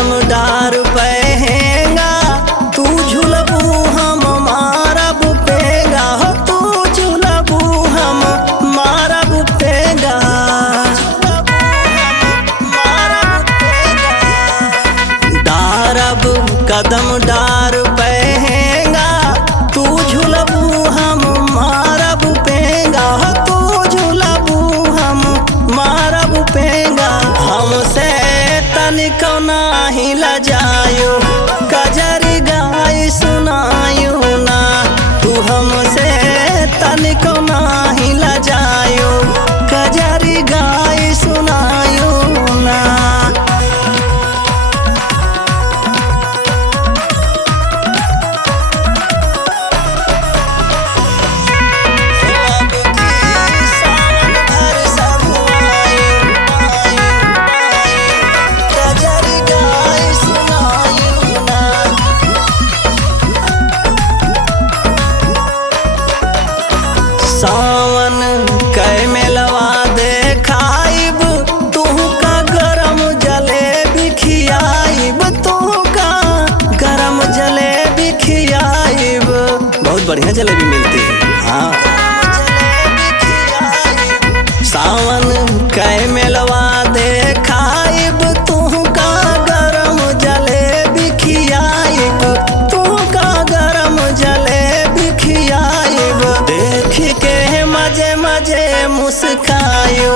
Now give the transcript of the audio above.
कदम डार पहेंगा तू झुलबू हम मारब पेगा हो तू झुलबू हम मारब पेगा डारब कदम डार पहेंगा तू झुलबू हम मारब पेगा हो तू झुलबू हम मारब पेगा हमसे तनिको नाही लजायो कजरी गाय सुनायो ना तू हमसे तनिको नाही लजायो कजरी गाय सुनायो ना। सावन कै मेलवा देखाइब तू का गरम जलेबी खियाइब तू का गरम जलेबी खियाइब बहुत बढ़िया जलेबी मिलती है हाँ। सावन कै मेलवा देखाइब तू का गरम जलेबी खियाइब तू का गरम जलेबी खियाइब देख के मजे मजे मुस्कायो